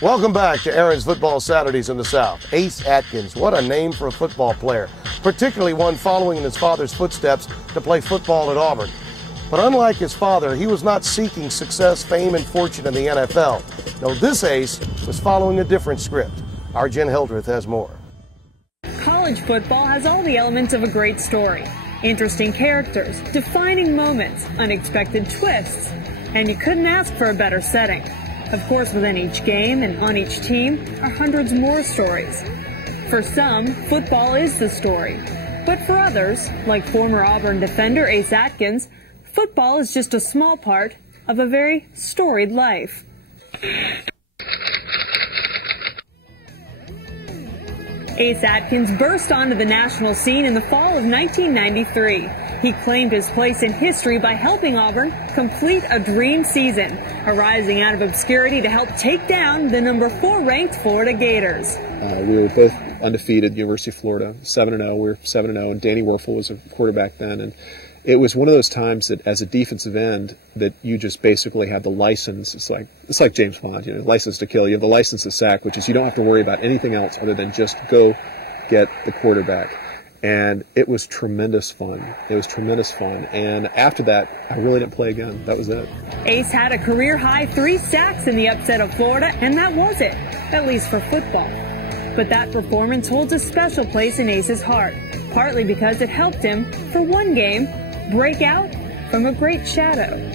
Welcome back to Aaron's Football Saturdays in the South. Ace Atkins, what a name for a football player, particularly one following in his father's footsteps to play football at Auburn. But unlike his father, he was not seeking success, fame, and fortune in the NFL. No, this ace was following a different script. Our Jen Hildreth has more. College football has all the elements of a great story. Interesting characters, defining moments, unexpected twists, and you couldn't ask for a better setting. Of course, within each game and on each team are hundreds more stories. For some, football is the story. But for others, like former Auburn defender Ace Atkins, football is just a small part of a very storied life. Ace Atkins burst onto the national scene in the fall of 1993. He claimed his place in history by helping Auburn complete a dream season, arising out of obscurity to help take down the number 4 ranked Florida Gators. We were both undefeated, University of Florida, 7-0. We were 7-0, and Danny Werfel was a quarterback then. And it was one of those times that, as a defensive end, that you just basically had the license. It's like James Bond, license to kill. You have the license to sack, which is you don't have to worry about anything else other than just go get the quarterback. And it was tremendous fun. It was tremendous fun. And after that, I really didn't play again. That was it. Ace had a career-high 3 sacks in the upset of Florida, and that was it, at least for football. But that performance holds a special place in Ace's heart, partly because it helped him, for one game, break out from a great shadow.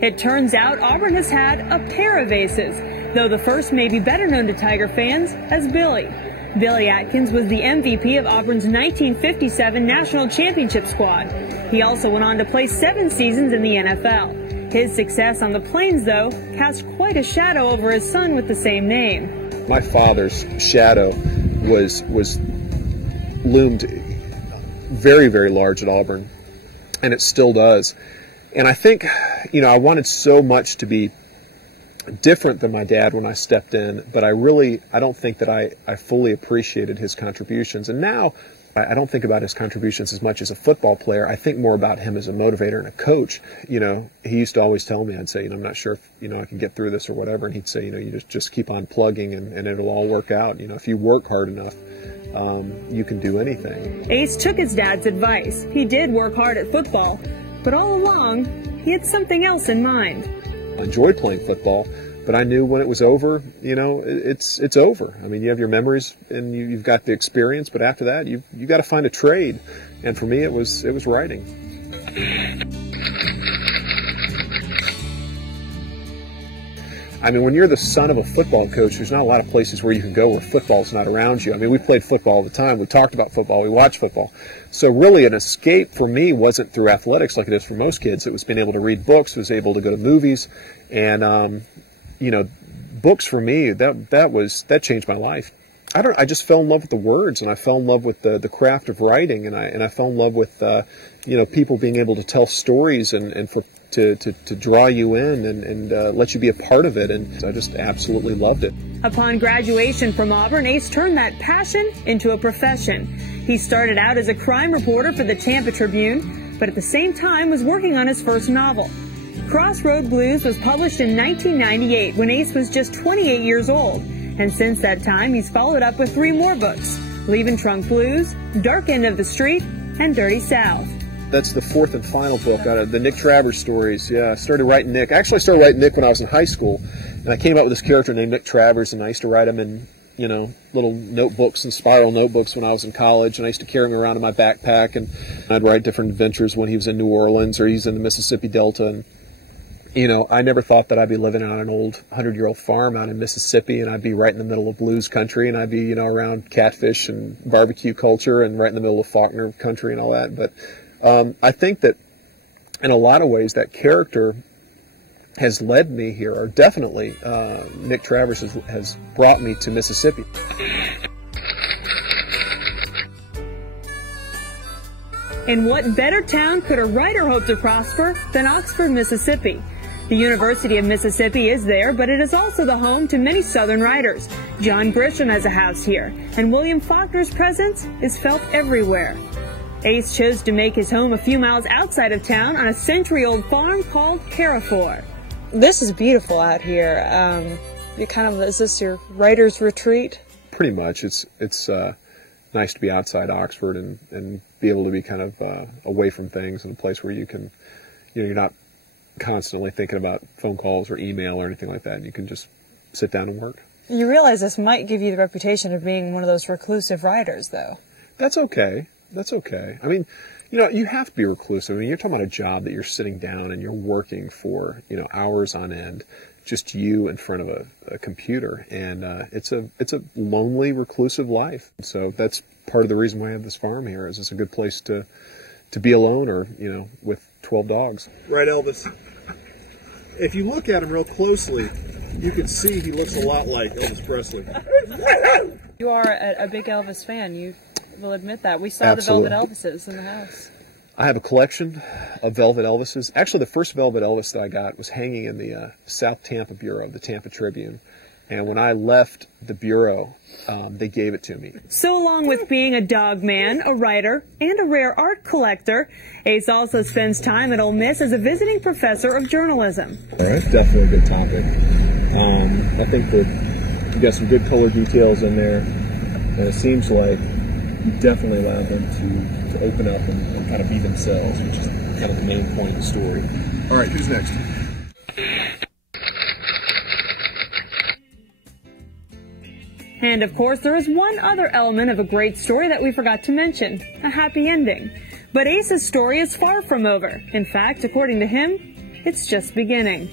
It turns out Auburn has had a pair of aces, though the first may be better known to Tiger fans as Billy. Billy Atkins was the MVP of Auburn's 1957 National Championship squad. He also went on to play 7 seasons in the NFL. His success on the Plains, though, cast quite a shadow over his son with the same name. My father's shadow was loomed very, very large at Auburn, and it still does. And I think, I wanted so much to be different than my dad when I stepped in, but I don't think that I fully appreciated his contributions. And now I don't think about his contributions as much as a football player. I think more about him as a motivator and a coach. He used to always tell me, I'd say, I'm not sure if, I can get through this or whatever. And he'd say, you just keep on plugging and it'll all work out. If you work hard enough, you can do anything. Ace took his dad's advice. He did work hard at football, but all along, he had something else in mind. I enjoyed playing football, but I knew when it was over, it's over. I mean, you have your memories and you've got the experience, but after that, you got to find a trade. And for me, it was writing. I mean, when you're the son of a football coach, there's not a lot of places where you can go where football's not around you. I mean, we played football all the time. We talked about football. We watched football. So really an escape for me wasn't through athletics like it is for most kids. It was being able to read books, was able to go to movies. And, books for me, that changed my life. I just fell in love with the words, and I fell in love with the craft of writing, and I fell in love with, people being able to tell stories and to draw you in and let you be a part of it, and I just absolutely loved it. Upon graduation from Auburn, Ace turned that passion into a profession. He started out as a crime reporter for the Tampa Tribune, but at the same time was working on his first novel. Crossroad Blues was published in 1998 when Ace was just 28 years old, and since that time he's followed up with 3 more books: Leaving Trunk Blues, Dark End of the Street, and Dirty South. That's the 4th and final book out of the Nick Travers stories. Yeah, I started writing Nick. Actually, I started writing Nick when I was in high school, and I came up with this character named Nick Travers, and I used to write him in, little notebooks and spiral notebooks when I was in college, and I used to carry him around in my backpack, and I'd write different adventures when he was in New Orleans or he's in the Mississippi Delta, and I never thought that I'd be living on an old 100-year-old farm out in Mississippi, and I'd be right in the middle of blues country, and I'd be, around catfish and barbecue culture and right in the middle of Faulkner country and all that. But I think that in a lot of ways that character has led me here, or definitely Nick Travers has brought me to Mississippi. In what better town could a writer hope to prosper than Oxford, Mississippi? The University of Mississippi is there, but it is also the home to many Southern writers. John Grisham has a house here, and William Faulkner's presence is felt everywhere. Ace chose to make his home a few miles outside of town on a century-old farm called Carrefour. This is beautiful out here. Is this your writer's retreat? Pretty much. It's nice to be outside Oxford and be able to be kind of away from things in a place where you can, you're not constantly thinking about phone calls or email or anything like that, and you can just sit down and work. You realize this might give you the reputation of being one of those reclusive writers, though. That's okay. That's okay. I mean, you have to be reclusive. I mean, you're talking about a job that you're sitting down and you're working for, hours on end, just you in front of a computer, and it's a lonely, reclusive life. So that's part of the reason why I have this farm here. Is it's a good place to be alone, or with 12 dogs. Right, Elvis. If you look at him real closely, you can see he looks a lot like Elvis Presley. You are a big Elvis fan. You will admit that. We saw Absolutely. the Velvet Elvises in the house. I have a collection of Velvet Elvises. Actually, the first Velvet Elvis that I got was hanging in the South Tampa Bureau of the Tampa Tribune. And when I left the Bureau, they gave it to me. So along with being a dog man, a writer, and a rare art collector, Ace also spends time at Ole Miss as a visiting professor of journalism. It's definitely a good topic. I think that you got some good color details in there, and it seems like you definitely allowed them to open up and kind of be themselves, which is kind of the main point of the story. All right, who's next? And of course, there is one other element of a great story that we forgot to mention, a happy ending. But Ace's story is far from over. In fact, according to him, it's just beginning.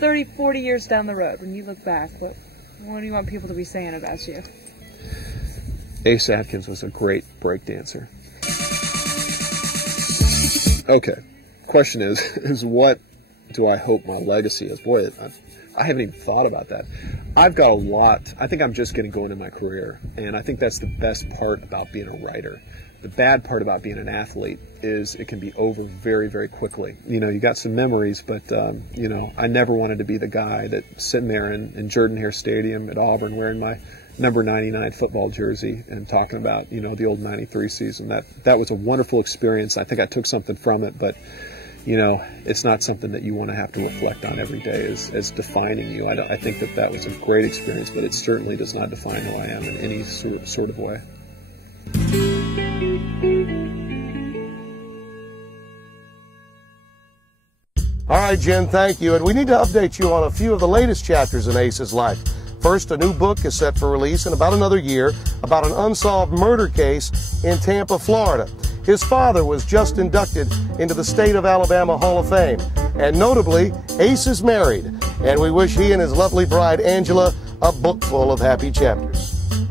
30, 40 years down the road, when you look back, what do you want people to be saying about you? Ace Atkins was a great breakdancer. Okay, question is what do I hope my legacy is? Boy, I haven't even thought about that. I've got a lot. I think I'm just getting going in my career, and I think that's the best part about being a writer. The bad part about being an athlete is it can be over very, very quickly. You got some memories, but, I never wanted to be the guy that's sitting there in Jordan-Hare Stadium at Auburn wearing my number 99 football jersey and talking about, the old 93 season. That was a wonderful experience. I think I took something from it, but it's not something that you want to have to reflect on every day as defining you. I think that was a great experience, but it certainly does not define who I am in any sort of way. All right, Jen, thank you. And we need to update you on a few of the latest chapters in Ace's life. First, a new book is set for release in about another year about an unsolved murder case in Tampa, Florida. His father was just inducted into the State of Alabama Hall of Fame. And notably, Ace is married. And we wish he and his lovely bride, Angela, a book full of happy chapters.